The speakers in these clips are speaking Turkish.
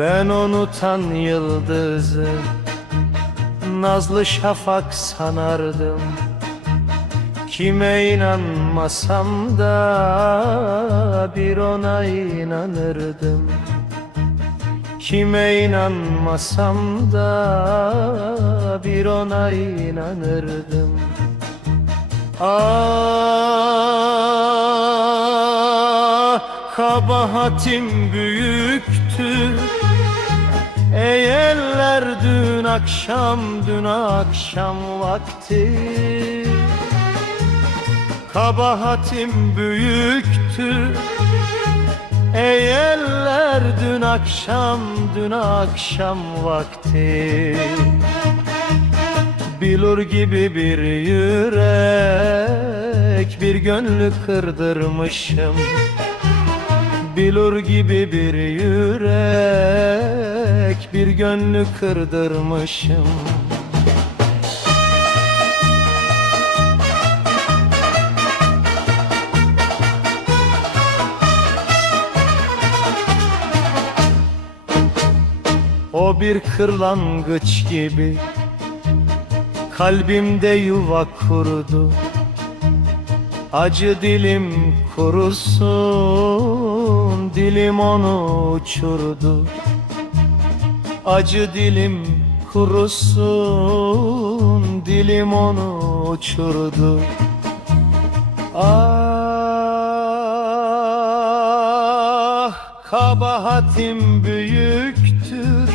Ben unutan yıldızı Nazlı şafak sanardım. Kime inanmasam da Bir ona inanırdım. Kime inanmasam da Bir ona inanırdım. Ah kabahatim büyüktür akşam dün akşam vakti. Kabahatim büyüktür Ey eller dün akşam dün akşam vakti. Bilur gibi bir yürek Bir gönlü kırdırmışım. Bilur gibi bir yürek Bir gönlü kırdırmışım. O bir kırlangıç gibi Kalbimde yuva kurdu. Acı dilim kurusun Dilim onu uçurdu Acı dilim kurusun Dilim onu uçurdu. Ah kabahatim büyüktür.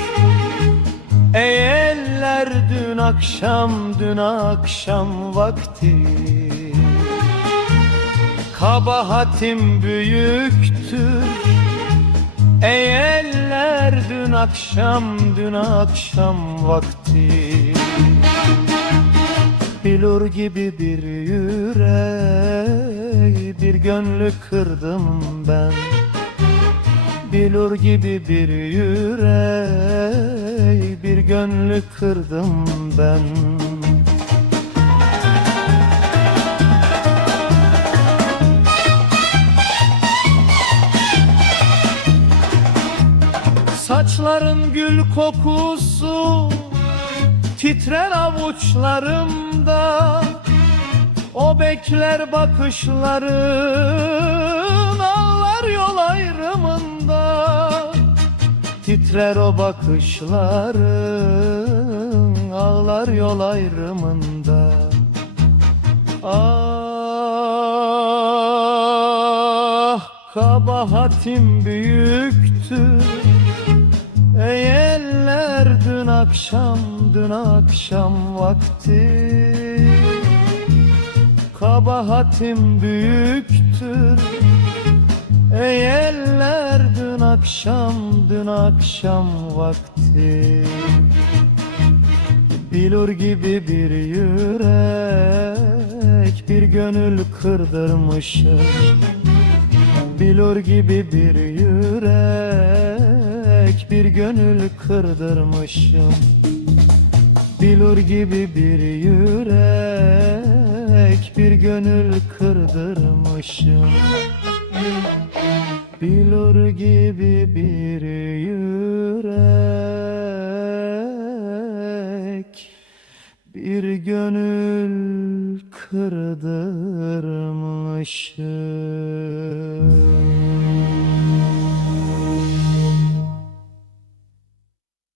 Ey eller dün akşam dün akşam vakti. Kabahatim büyüktür Ey eller dün akşam dün akşam vakti. Bilur gibi bir yüreği bir gönlü kırdım ben. Bilur gibi bir yüreği bir gönlü kırdım ben Saçların gül kokusu titrer avuçlarımda. O bekler bakışların ağlar yol ayrımında. Titrer o bakışların ağlar yol ayrımında. Ah kabahatim büyüktür Ey eller dün akşam dün akşam vakti. Kabahatim büyüktür. Ey eller dün akşam dün akşam vakti. Bilur gibi bir yürek bir gönül kırdırmışım. Bilur gibi bir yürek bir gönül kırdırmışım. Bilur gibi bir yürek bir gönül kırdırmışım. Bilur gibi bir yürek bir gönül kırdırmışım